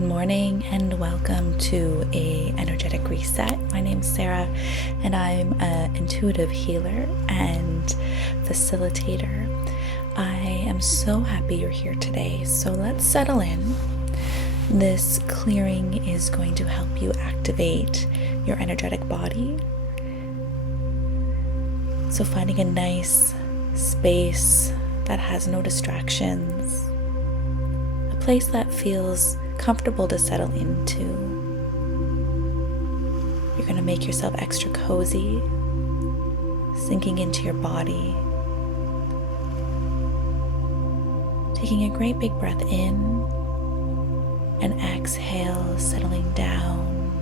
Good morning and welcome to a energetic reset. My name's Sarah and I'm an intuitive healer and facilitator. I am so happy you're here today. So let's settle in. This clearing is going to help you activate your energetic body. So finding a nice space that has no distractions, a place that feels comfortable to settle into. You're going to make yourself extra cozy, sinking into your body, taking a great big breath in and exhale, settling down,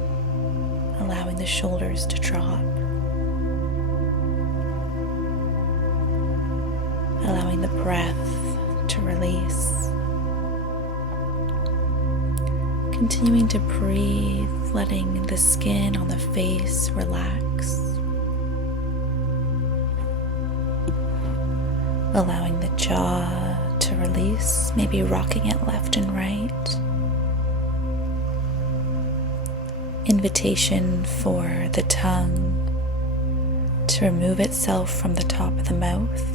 allowing the shoulders to drop, allowing the breath to release. Continuing to breathe, letting the skin on the face relax. Allowing the jaw to release, maybe rocking it left and right. Invitation for the tongue to remove itself from the top of the mouth.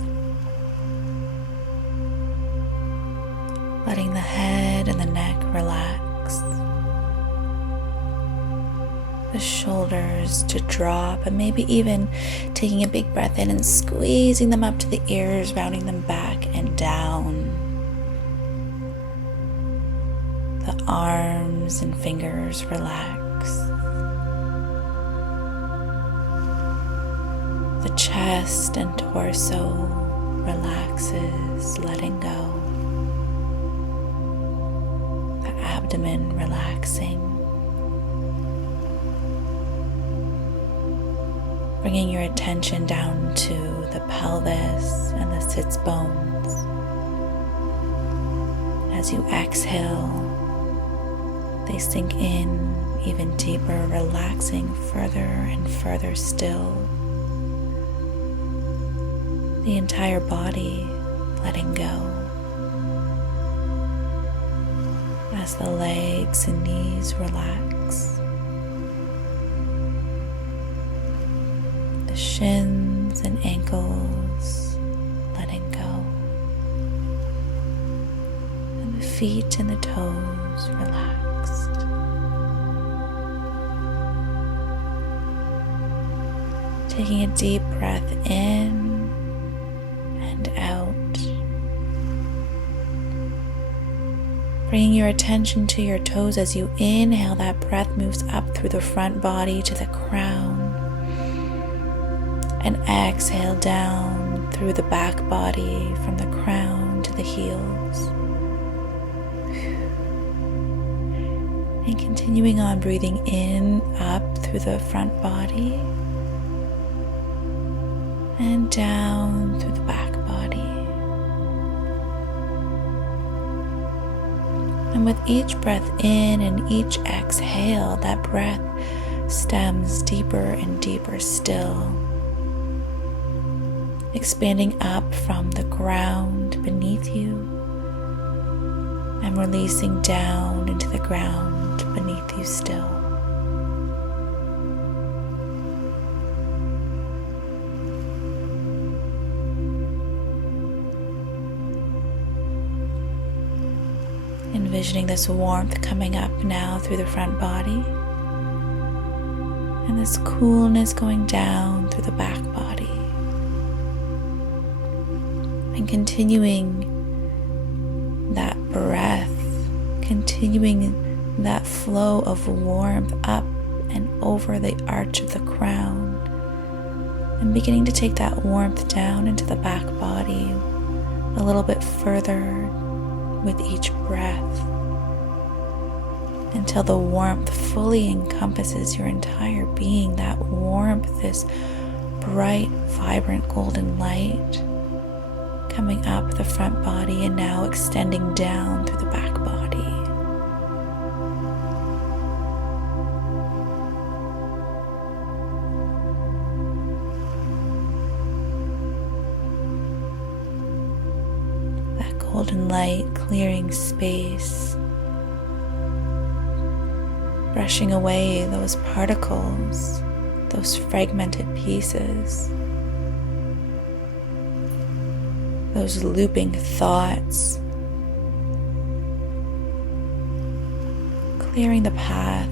Letting the head and the neck relax. The shoulders to drop, and maybe even taking a big breath in and squeezing them up to the ears, rounding them back and down. The arms and fingers relax. The chest and torso relaxes, letting go. The abdomen relaxing. Bringing your attention down to the pelvis and the sits bones. As you exhale, they sink in even deeper, relaxing further and further still. The entire body letting go. As the legs and knees relax. The shins and ankles letting go, and the feet and the toes relaxed. Taking a deep breath in and out, bringing your attention to your toes as you inhale. That breath moves up through the front body to the crown. And exhale down through the back body from the crown to the heels. And continuing on, breathing in, up through the front body. And down through the back body. And with each breath in and each exhale, that breath stems deeper and deeper still. Expanding up from the ground beneath you and releasing down into the ground beneath you still. Envisioning this warmth coming up now through the front body and this coolness going down through the back body. And continuing that breath, continuing that flow of warmth up and over the arch of the crown, and beginning to take that warmth down into the back body a little bit further with each breath, until the warmth fully encompasses your entire being. That warmth, this bright, vibrant golden light, coming up the front body and now extending down through the back body. That golden light clearing space brushing away those particles, those fragmented pieces, those looping thoughts, clearing the path,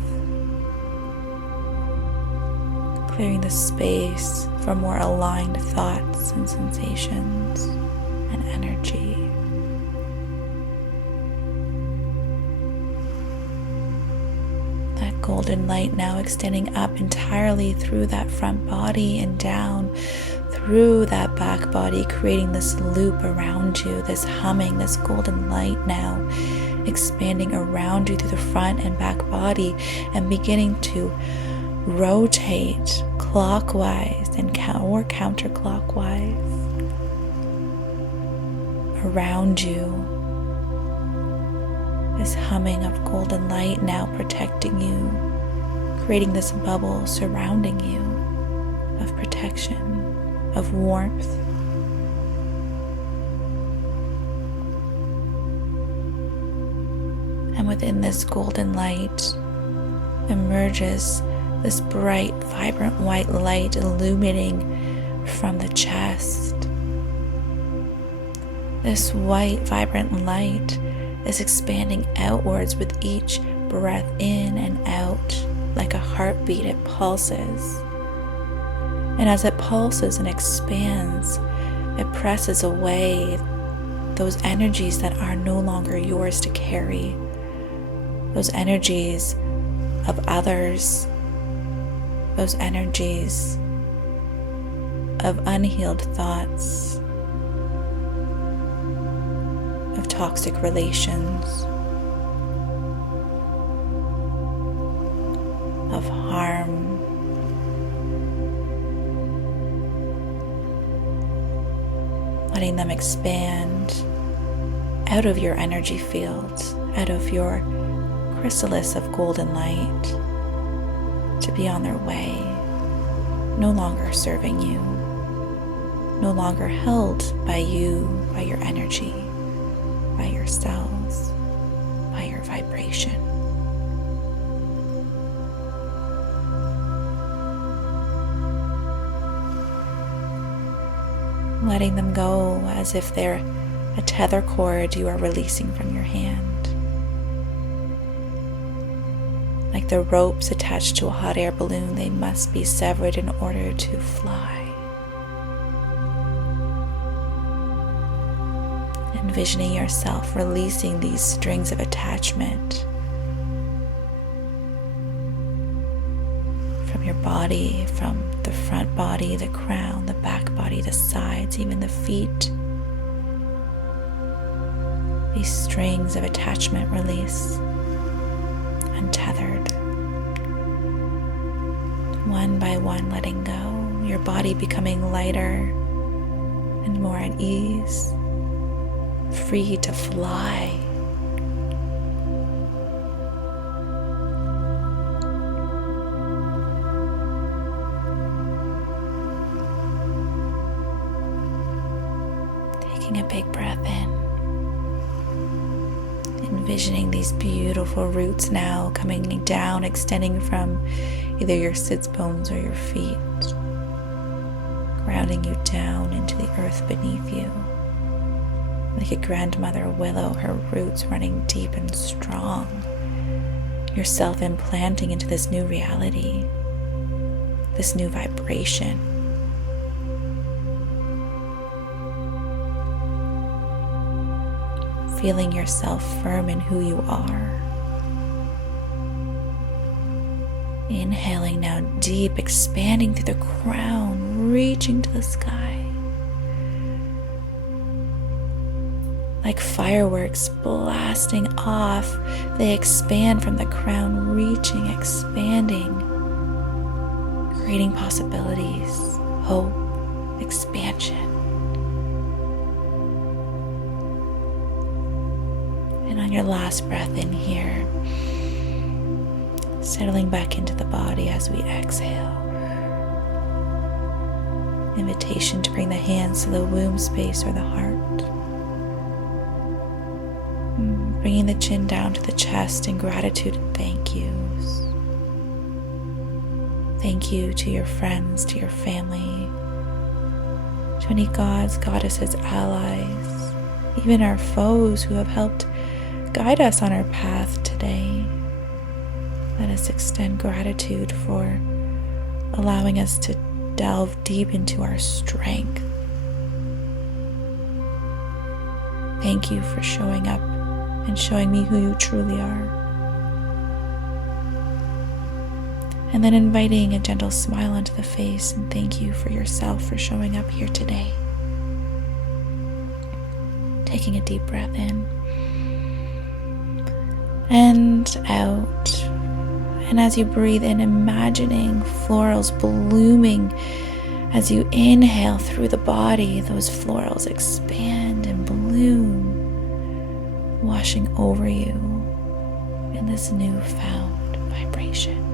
clearing the space for more aligned thoughts and sensations and energy. That golden light now extending up entirely through that front body and down through that back body, creating this loop around you, this humming, this golden light now expanding around you through the front and back body and beginning to rotate clockwise and or counterclockwise around you. This humming of golden light now protecting you, creating this bubble surrounding you of protection, of warmth. And within this golden light emerges this bright, vibrant white light illuminating from the chest. This white, vibrant light is expanding outwards with each breath in and out. Like a heartbeat, it pulses. And as it pulses and expands, it presses away those energies that are no longer yours to carry. Those energies of others, those energies of unhealed thoughts, of toxic relations, of harm, letting them expand out of your energy field, out of your chrysalis of golden light, to be on their way, no longer serving you, no longer held by you, by your energy, by your cells, by your vibration. Letting them go as if they're a tether cord you are releasing from your hand. Like the ropes attached to a hot air balloon, they must be severed in order to fly. Envisioning yourself releasing these strings of attachment from your body, from the front body, the crown, the back body, the sides, even the feet. These strings of attachment release, untethered, one by one letting go, your body becoming lighter and more at ease, free to fly. Taking a big breath in. Envisioning these beautiful roots now coming down, extending from either your sits bones or your feet, grounding you down into the earth beneath you. Like a grandmother willow, her roots running deep and strong. Yourself implanting into this new reality, this new vibration. Feeling yourself firm in who you are. Inhaling now deep, expanding through the crown, reaching to the sky. Like fireworks blasting off, they expand from the crown, reaching, expanding, creating possibilities, hope, expansion. And on your last breath in here, settling back into the body as we exhale. Invitation to bring the hands to the womb space or the heart. Bringing the chin down to the chest in gratitude and thank yous. Thank you to your friends, to your family, to any gods, goddesses, allies, even our foes who have helped guide us on our path today. Let us extend gratitude for allowing us to delve deep into our strength. Thank you for showing up and showing me who you truly are. And then inviting a gentle smile onto the face, and thank you for yourself for showing up here today. Taking a deep breath in and out. And as you breathe in, imagining florals blooming. As you inhale through the body, those florals expand and bloom, washing over you in this newfound vibration.